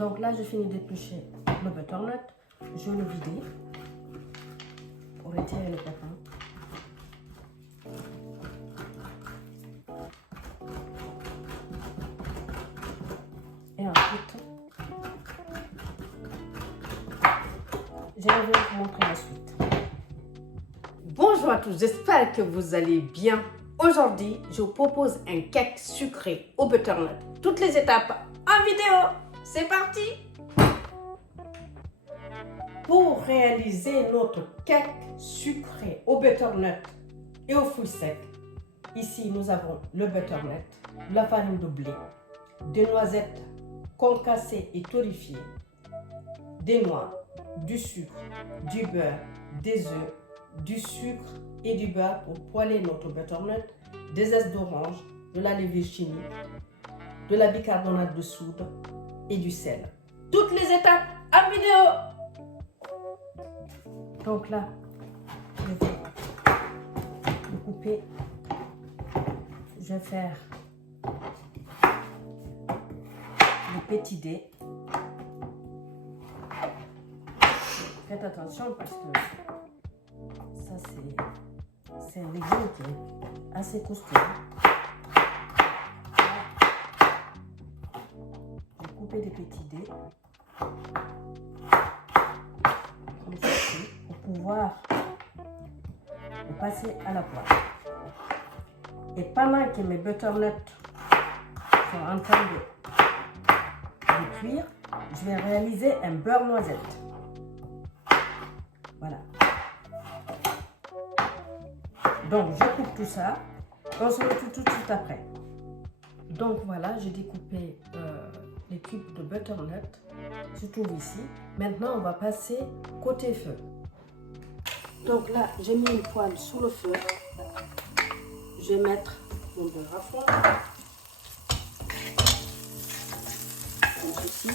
Donc là, je finis d'éplucher le butternut. Je le vide pour retirer le pépin. Et ensuite, je vais vous montrer la suite. Bonjour à tous, j'espère que vous allez bien. Aujourd'hui, je vous propose un cake sucré au butternut. Toutes les étapes en vidéo. C'est parti! Pour réaliser notre cake sucré au butternut et aux fruits secs, ici nous avons le butternut, la farine de blé, des noisettes concassées et torréfiées, des noix, du sucre, du beurre, des œufs, du sucre et du beurre pour poêler notre butternut, des zestes d'orange, de la levure chimique, de la bicarbonate de soude et du sel. Toutes les étapes en vidéo. Donc là, je vais le couper. Je vais faire le petits dés. Faites attention parce que ça c'est un légume qui est assez costaud. Je vais couper des petits dés comme ceci pour pouvoir le passer à la poêle. Et pendant que mes butternuts sont en train de cuire, je vais réaliser un beurre noisette. Voilà. Donc, je coupe tout ça. On se retrouve tout de suite après. Donc, voilà, j'ai découpé les cubes de butternut. Se trouve ici. Maintenant, on va passer côté feu. Donc là, j'ai mis une poêle sous le feu. Je vais mettre mon beurre à fond. Comme ceci.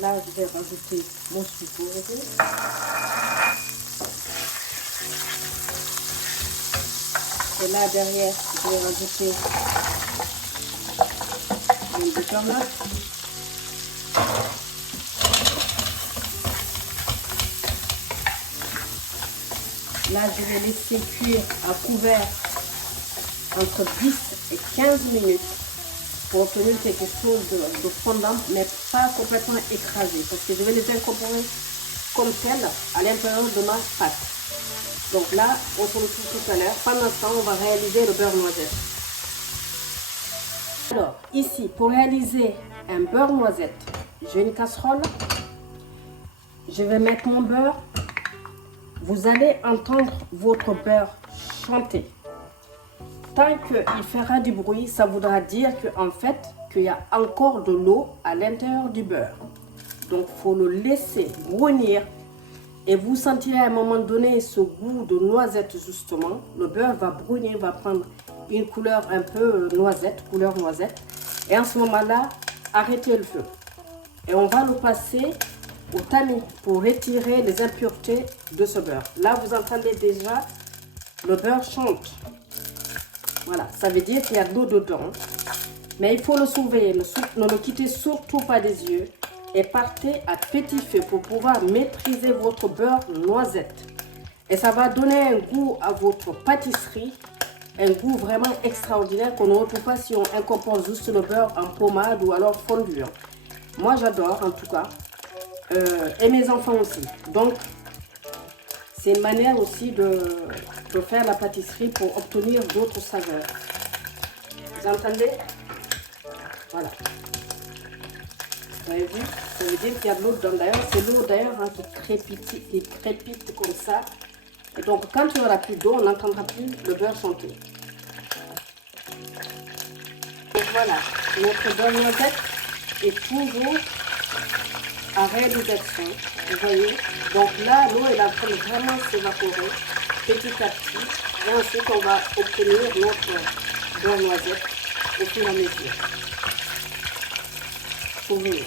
Là, je vais rajouter mon sucre aussi. Et là, derrière, je vais rajouter mon butternut. Là, je vais laisser cuire à couvert entre 10 et 15 minutes pour obtenir quelque chose de fondant, mais pas complètement écrasé, parce que je vais les incorporer comme telles à l'intérieur de ma pâte. Donc là, on se retrouve tout à l'heure. Pendant ce temps, on va réaliser le beurre noisette. Alors, ici, pour réaliser un beurre noisette, j'ai une casserole. Je vais mettre mon beurre. Vous allez entendre votre beurre chanter. Tant qu'il fera du bruit, ça voudra dire qu'en fait, qu'il y a encore de l'eau à l'intérieur du beurre. Donc, il faut le laisser brunir. Et vous sentirez à un moment donné ce goût de noisette justement. Le beurre va brunir, va prendre une couleur un peu noisette, couleur noisette. Et en ce moment-là, arrêtez le feu. Et on va le passer au tamis pour retirer les impuretés de ce beurre. Là, vous entendez déjà, le beurre chante. Voilà, ça veut dire qu'il y a de l'eau dedans. Mais il faut le surveiller, ne le quittez surtout pas des yeux. Et partez à petit feu pour pouvoir maîtriser votre beurre noisette. Et ça va donner un goût à votre pâtisserie, un goût vraiment extraordinaire qu'on ne retrouve pas si on incorpore juste le beurre en pommade ou alors fondu. Moi j'adore en tout cas, et mes enfants aussi. Donc c'est une manière aussi de faire la pâtisserie pour obtenir d'autres saveurs. Vous entendez? Voilà. Vous avez vu? Ça veut dire qu'il y a de l'eau dedans. D'ailleurs, c'est l'eau d'ailleurs qui crépite comme ça. Et donc, quand il n'y aura plus d'eau, on n'entendra plus le beurre chanter. Donc voilà, notre beurre noisette est toujours à réalisation. Vous voyez? Donc là, l'eau est en train de vraiment s'évaporer petit à petit. Et ensuite, on va obtenir notre beurre noisette au fur et à mesure. Vous voyez.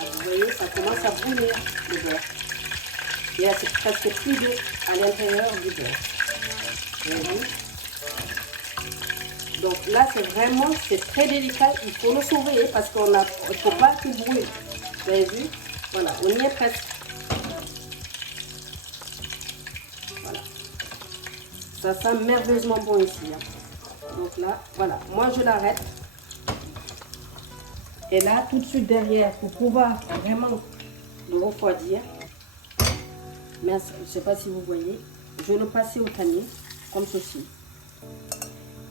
Vous voyez, ça commence à brûler. le beurre. Il y a presque plus d'eau à l'intérieur du beurre. Vous voyez? Donc là, c'est très délicat. Il faut le surveiller parce qu'il ne faut pas qu'il brûle. Vous avez vu? Voilà, on y est presque. Voilà. Ça sent merveilleusement bon ici. Hein. Donc là, voilà. Moi, je l'arrête. Et là, tout de suite derrière, pour pouvoir vraiment le refroidir, mais je ne sais pas si vous voyez, je le passais au panier, comme ceci.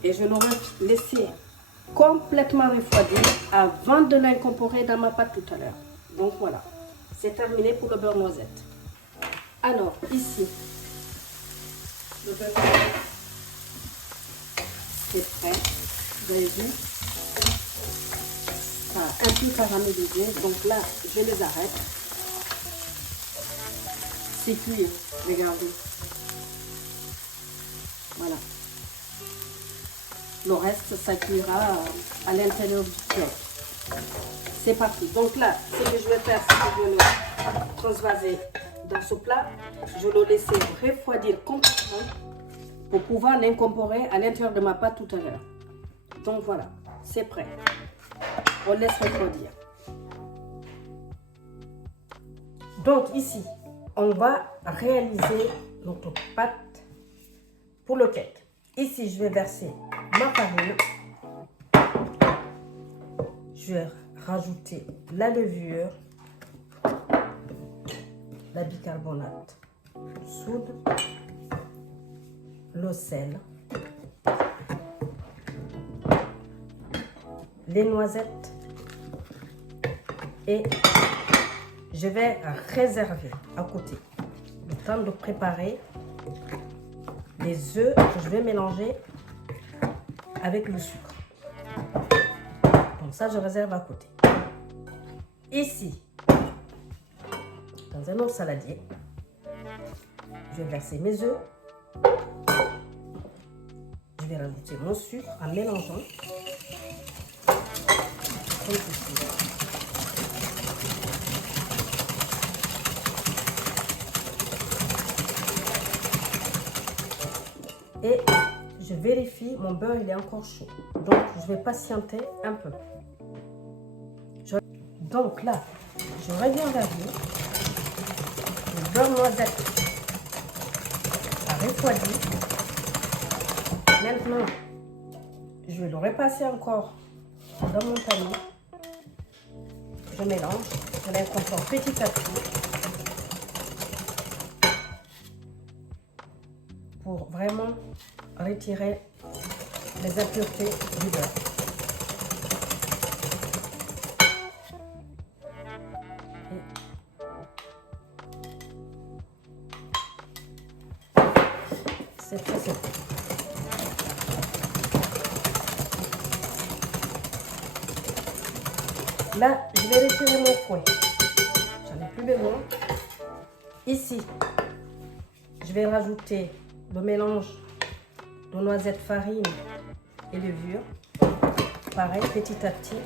Et je l'aurais laissé complètement refroidir avant de l'incorporer dans ma pâte tout à l'heure. Donc voilà, c'est terminé pour le beurre noisette. Alors, ici, le beurre noisette, c'est prêt. Vous avez vu? Ça a un peu caramélisé. Donc là, je les arrête. C'est cuit, regardez. Voilà. Le reste, ça cuira à l'intérieur du plat. C'est parti. Donc là, ce que je vais faire, c'est que je vais le transvaser dans ce plat. Je vais le laisser refroidir complètement pour pouvoir l'incorporer à l'intérieur de ma pâte tout à l'heure. Donc voilà, c'est prêt. On laisse refroidir. Donc ici, on va réaliser notre pâte pour le cake. Ici, je vais verser ma farine. Je vais rajouter la levure, la bicarbonate de soude, le sel, les noisettes et je vais réserver à côté le temps de préparer les œufs que je vais mélanger avec le sucre. Donc ça, je réserve à côté. Ici, dans un autre saladier, je vais verser mes œufs. Je vais rajouter mon sucre en mélangeant. Comme ceci. Et je vérifie, mon beurre il est encore chaud. Donc je vais patienter un peu. Donc là, je reviens vers vous. Le beurre noisette a refroidi. Maintenant, je vais le repasser encore dans mon panier. Je mélange, je l'incorpore petit à petit pour vraiment retirer les impuretés du beurre. C'est très simple. Là, je vais retirer mon fouet. J'en ai plus besoin. Ici, je vais rajouter le mélange de noisettes, farine et levure. Pareil, petit à petit.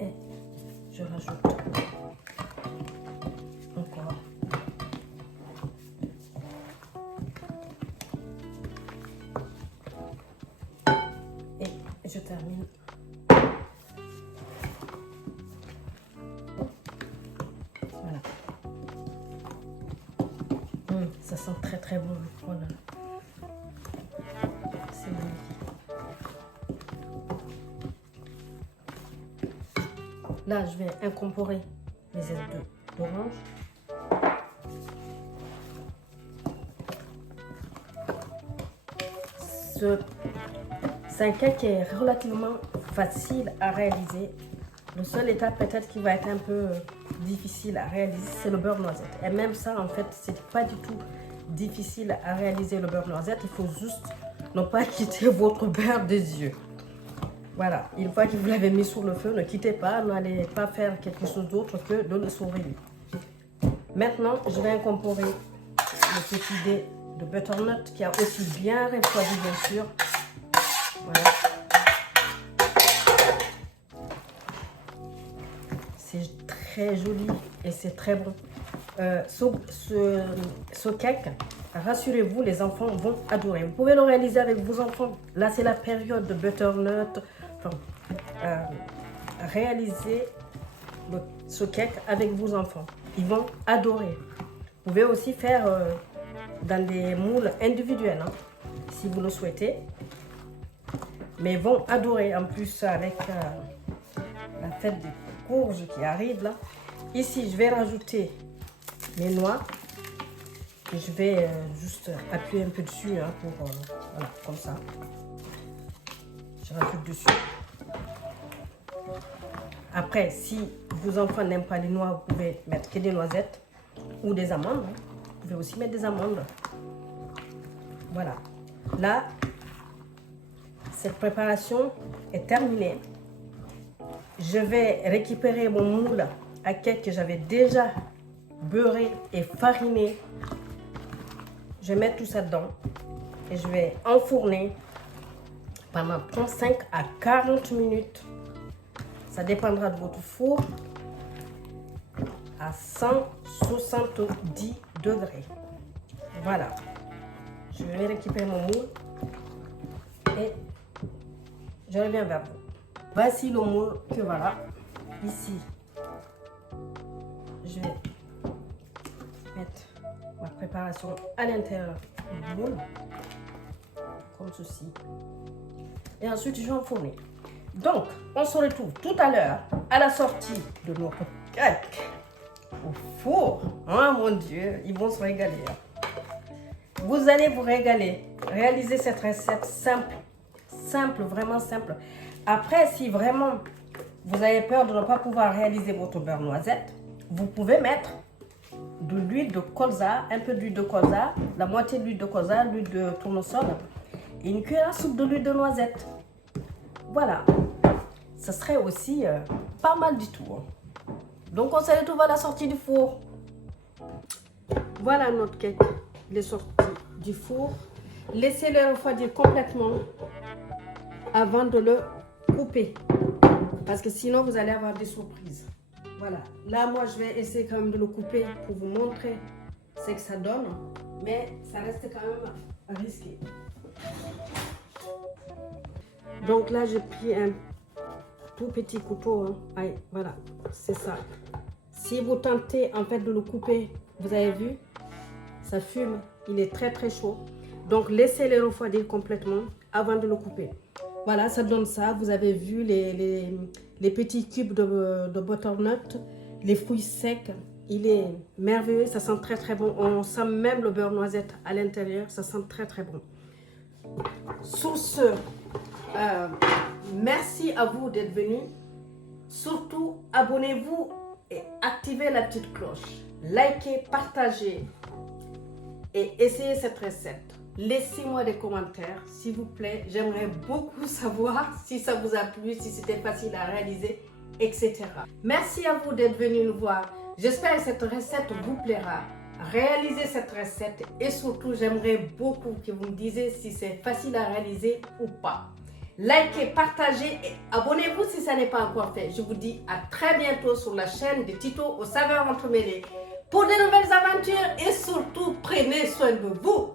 Et je rajoute encore. Et je termine. Voilà. Ça sent très très bon. Voilà. C'est magnifique. Là, je vais incorporer les ailes d'orange. C'est un cake qui est relativement facile à réaliser. Le seul étape peut-être qui va être un peu difficile à réaliser, c'est le beurre noisette. Et même ça, en fait, c'est pas du tout difficile à réaliser le beurre noisette. Il faut juste ne pas quitter votre beurre des yeux. Voilà, une fois que vous l'avez mis sur le feu, ne quittez pas, n'allez pas faire quelque chose d'autre que de le surveiller. Maintenant, je vais incorporer le petit dé de butternut qui a aussi bien refroidi, bien sûr. Voilà. C'est très joli et c'est très bon. Ce cake, rassurez-vous, les enfants vont adorer. Vous pouvez le réaliser avec vos enfants. Là, c'est la période de butternut. Enfin, réalisez ce cake avec vos enfants. Ils vont adorer. Vous pouvez aussi faire dans des moules individuels, hein, si vous le souhaitez. Mais ils vont adorer. En plus, avec la fête des courges qui arrive là. Ici, je vais rajouter mes noix. Et je vais juste appuyer un peu dessus, hein, pour voilà, comme ça. Je rajoute dessus. Après, si vos enfants n'aiment pas les noix, vous pouvez mettre que des noisettes ou des amandes. Vous pouvez aussi mettre des amandes. Voilà. Là, cette préparation est terminée. Je vais récupérer mon moule à cake que j'avais déjà beurré et fariné. Je vais mettre tout ça dedans et je vais enfourner pendant 35 à 40 minutes. Ça dépendra de votre four à 170 degrés. Voilà. Je vais récupérer mon moule et je reviens vers vous. Voici le moule que voilà. Ici, je vais mettre ma préparation à l'intérieur du moule, comme ceci. Et ensuite, je vais enfourner. Donc, on se retrouve tout à l'heure à la sortie de notre cake au four. Oh mon Dieu, ils vont se régaler. Vous allez vous régaler. Réalisez cette recette simple. Simple, vraiment simple. Après, si vraiment vous avez peur de ne pas pouvoir réaliser votre beurre noisette, vous pouvez mettre de l'huile de colza, un peu d'huile de colza, la moitié de l'huile de colza, l'huile de tournesol et une cuillère à soupe de l'huile de noisette. Voilà. Ce serait aussi pas mal du tout. Donc, on se retrouve à la sortie du four. Voilà notre cake. Il est sorti du four. Laissez-le refroidir complètement avant de le couper. Parce que sinon, vous allez avoir des surprises. Voilà. Là, moi, je vais essayer quand même de le couper pour vous montrer ce que ça donne. Mais ça reste quand même risqué. Donc là, j'ai pris un tout petit couteau, hein. Allez, voilà, c'est ça. Si vous tentez en fait de le couper, vous avez vu, ça fume, il est très très chaud. Donc laissez-le refroidir complètement avant de le couper. Voilà, ça donne ça. Vous avez vu les petits cubes de butternut, les fruits secs. Il est merveilleux, ça sent très très bon. On sent même le beurre noisette à l'intérieur, ça sent très très bon. Sur ce, merci à vous d'être venus. Surtout, abonnez-vous et activez la petite cloche. Likez, partagez et essayez cette recette. Laissez-moi des commentaires, s'il vous plaît. J'aimerais beaucoup savoir si ça vous a plu, si c'était facile à réaliser, etc. Merci à vous d'être venus nous voir. J'espère que cette recette vous plaira. Réalisez cette recette et surtout, j'aimerais beaucoup que vous me disiez si c'est facile à réaliser ou pas. Likez, partagez et abonnez-vous si ça n'est pas encore fait. Je vous dis à très bientôt sur la chaîne de Tito aux saveurs entremêlées pour de nouvelles aventures et surtout prenez soin de vous.